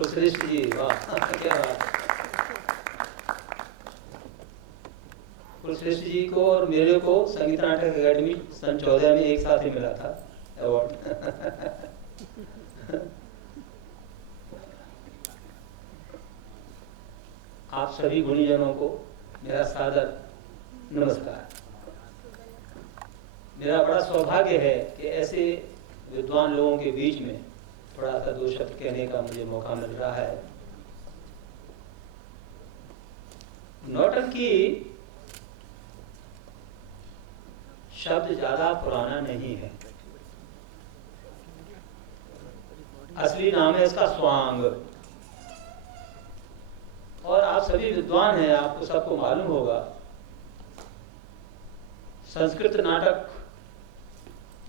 कुलश्रेष्ठ जी, वाह क्या बात है। कुलश्रेष्ठ जी को और मेरे को संगीत नाटक अकेडमी सन 14 में एक साथ ही मिला था अवार्ड। आप सभी गुणीजनों को मेरा सादर नमस्कार। मेरा बड़ा सौभाग्य है कि ऐसे विद्वान लोगों के बीच में थोड़ा सा दो शब्द कहने का मुझे मौका मिल रहा है। नौटंकी शब्द ज्यादा पुराना नहीं है। असली नाम है इसका स्वांग। और आप सभी विद्वान हैं, आपको सबको मालूम होगा, संस्कृत नाटक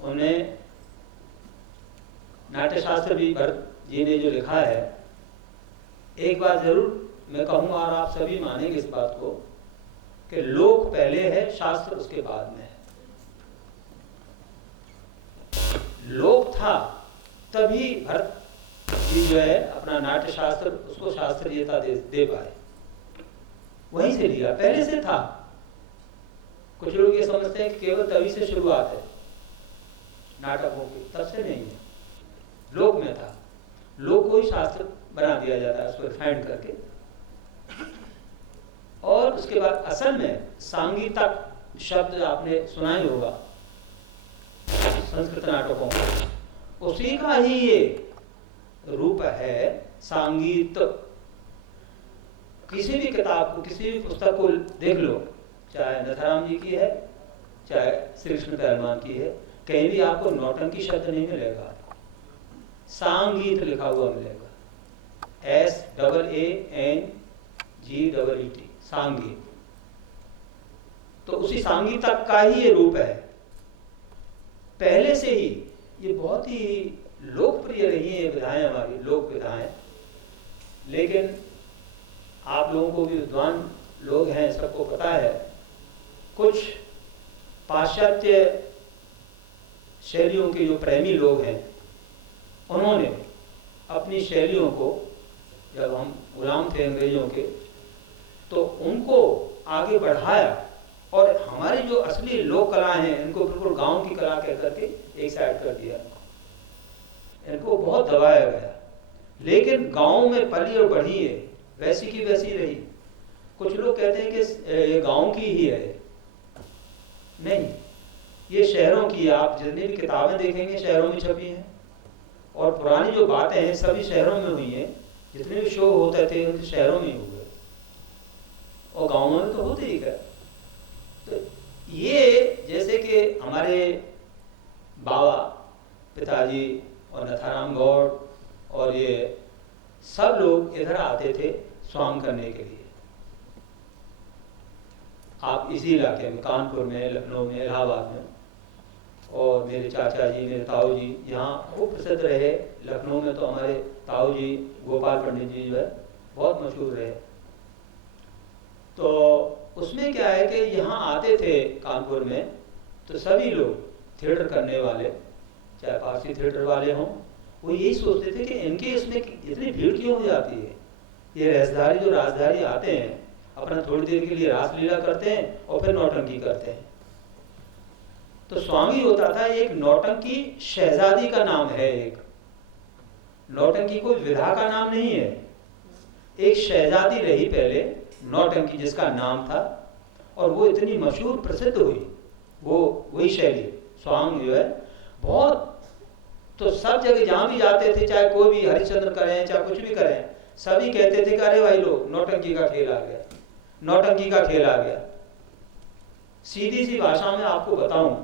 उन्हें नाट्यशास्त्र भी भरत जी ने जो लिखा है, एक बात जरूर मैं कहूँगा और आप सभी मानेंगे इस बात को कि लोक पहले है, शास्त्र उसके बाद में है। लोक था तभी भरत जी जो है अपना नाट्य शास्त्र उसको शास्त्रीयता दे पाए, वहीं से लिया, पहले से था। कुछ लोग ये समझते हैं कि केवल तभी से शुरुआत है नाटकों की, तब से नहीं है, लोक में था। लोक को ही शास्त्र बना दिया जाता है उसको रिफाइंड करके। और उसके बाद असल में सांगीतक शब्द आपने सुना ही होगा संस्कृत नाटकों का, उसी का ही ये रूप है सांगीत। किसी भी किताब को, किसी भी पुस्तक को देख लो, चाहे नथाराम जी की है, चाहे श्री कृष्ण पहलवान की है, कहीं भी आपको नौटंकी शब्द नहीं मिलेगा, सांगीत लिखा हुआ मिलेगा, SAANGEET, सांगीत। तो उसी सांगीतक का ही ये रूप है। पहले से ही ये बहुत ही लोकप्रिय रही है विधाएं, हमारी लोक विधाएं। लेकिन आप लोगों को भी विद्वान लोग हैं, सबको पता है, कुछ पाश्चात्य शैलियों के जो प्रेमी लोग हैं, उन्होंने अपनी शैलियों को, जब हम गुलाम थे अंग्रेजों के, तो उनको आगे बढ़ाया और हमारी जो असली लोक कलाएं हैं इनको बिल्कुल गांव की कला कह करके एक साइड कर दिया। इनको बहुत दबाया गया, लेकिन गांव में पली और बढ़ी है, वैसी की वैसी रही। कुछ लोग कहते हैं कि ये गांव की ही है, नहीं, ये शहरों की है। आप जितनी भी किताबें देखेंगे शहरों में छपी हैं, और पुरानी जो बातें हैं सभी शहरों में हुई हैं। जितने भी शो होते थे उनके शहरों में ही हुए, और गाँवों में तो होते ही है। तो ये जैसे कि हमारे बाबा पिताजी और नथाराम गौड़ और ये सब लोग इधर आते थे स्वांग करने के लिए। आप इसी इलाके में, कानपुर में, लखनऊ में, इलाहाबाद में, और मेरे चाचा जी, मेरे ताऊ जी यहाँ खूब प्रसिद्ध रहे। लखनऊ में तो हमारे ताऊ जी गोपाल पंडित जी जो है बहुत मशहूर रहे। तो उसमें क्या है कि यहाँ आते थे कानपुर में, तो सभी लोग थिएटर करने वाले, चाहे फारसी थिएटर वाले हों, वो यही सोचते थे कि इनके इसमें इतनी भीड़ क्यों हो जाती है। ये रसधारी जो राजधारी आते हैं, अपना थोड़ी देर के लिए रासलीला करते हैं और फिर नौटंकी करते हैं। तो स्वामी होता था, एक नौटंकी शहजादी का नाम है। एक नौटंकी कोई विधा का नाम नहीं है, एक शहजादी रही पहले नौटंकी, जिसका नाम था, और वो इतनी मशहूर प्रसिद्ध हुई। वो वही शैली स्वांग जो है बहुत, तो सब जगह जहाँ भी जाते थे, चाहे कोई भी हरिश्चंद्र करें चाहे कुछ भी करें, सभी कहते थे कि अरे भाई लोग नौटंकी का खेल आ गया, नौटंकी का खेल आ गया। सीधी सी भाषा में आपको बताऊं